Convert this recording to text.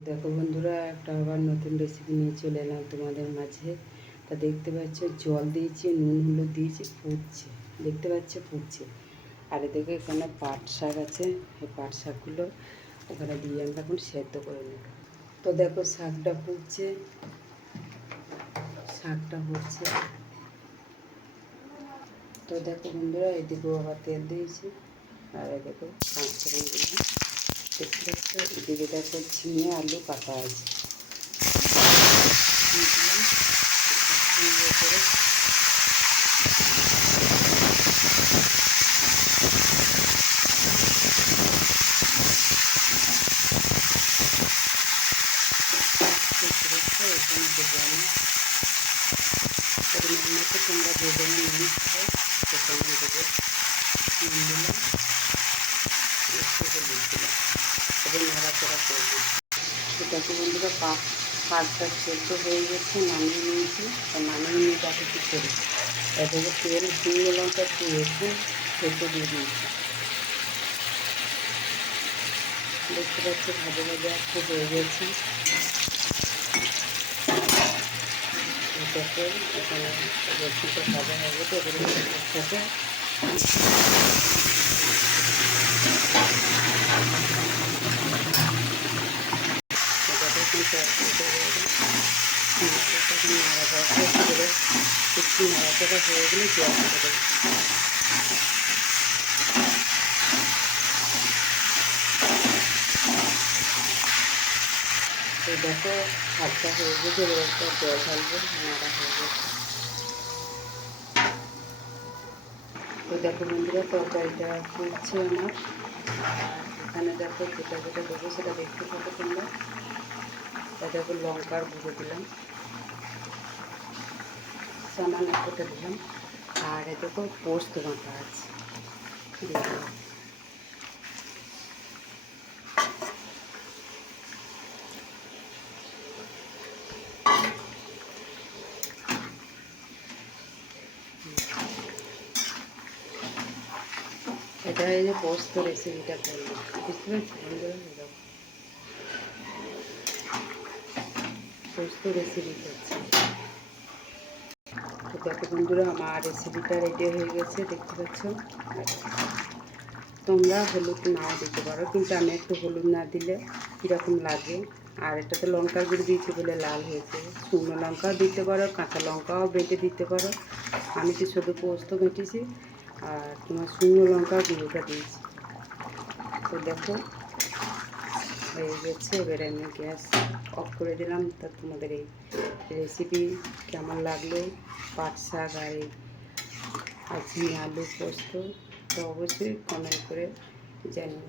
দেখো বন্ধুরা, একটা আবার নতুন রেসিপি নিয়ে চলে এলাম তোমাদের মাঝে। তা দেখতে পাচ্ছ জল দিয়েছি, নুন হলুদ দিয়েছি, ফুটছে। দেখতে পাচ্ছ ফুটছে। আর এদিকে এখানে পাট শাক আছে, এই পাট শাকগুলো এখানে দিয়ে আমরা এখন সেদ্ধ করে নেব। তো দেখো শাকটা ফুটছে, শাকটা হচ্ছে। তো দেখো বন্ধুরা, এদিকেও আবার তেল দিয়েছি, আর এদিকে পাঁচ ফোড়ন দিলাম। দেখতে পাচ্ছ এদিকে দেখো ঝিঙে আলু কাটা আছে, দিয়ে দিলাম। সুন্দর করে এখানে দেবো আমি পরিমাণ মতো, তোমরা যে যেমন নুন খাবে সেখানে দেবো। নুন দিলাম, একটু হলুদ দিলাম, এবং নাড়াচাড়া করবো। সেটাকে বন্ধুরা শাকটা সেদ্ধ হয়ে গেছে, নামিয়ে নিয়েছি। তা নামিয়ে নিয়ে তাকে কী করি, এদিকে তেল শুকনো লঙ্কা একটু রসুন সেদ্ধ দিয়ে দিয়েছি। দেখতে পাচ্ছি ভাজা ভাজা একটু হয়ে গেছে। এটাকে এখানে রসুনটা ভাজা হয়ে গেছে, এগুলো সাথে এটাকে কিন্তু নাড়াচাড়া করে একটু নাড়াচাড়া হয়ে গেলে জল দিয়ে দেবো। তো দেখো ভাজা হয়ে গেছে, এবার একটা জল ঢালবো, নাড়া হয়ে গেছে। তো দেখো বন্ধুরা, তরকারিটা ফুটছে আমার। এখানে দেখো যেটা যেটা দেবো সেটা দেখতে থাকো তোমরা। তা দেখো লঙ্কার গুঁড়ো দিলাম, সামান্য ফোটা দিলাম, আর এ দেখো পোস্ত বাঁটা আছে, দিয়ে দিলাম। এটা এই যে পোস্ত রেসিপিটা করলাম, বুঝতে পারছি বন্ধুরা। পোস্ত রেসিপি করছি। তো দেখো বন্ধুরা, আমার রেসিপিটা রেডি হয়ে গেছে, দেখতে পাচ্ছ। তোমরা হলুদ নাও দিতে পারো, কিন্তু আমি একটু হলুদ না দিলে কীরকম লাগে। আর এটাতে লঙ্কার গুঁড়ো দিয়েছি বলে লাল হয়েছে। শুকনো লঙ্কাও দিতে পারো, কাঁচা লঙ্কাও বেটে দিতে পারো। আমি তো শুধু পোস্ত বেটেছি, আর তোমার শুকনো লঙ্কা গুঁড়োটা দিয়েছি। তো দেখো হয়ে গেছে, এবারে আমি গ্যাস অফ করে দিলাম। তা তোমাদের এই রেসিপি কেমন লাগলো, পাট শাক আর এই ঝিঙে আলু পোস্ত, তো অবশ্যই কমেন্ট করে জানিও।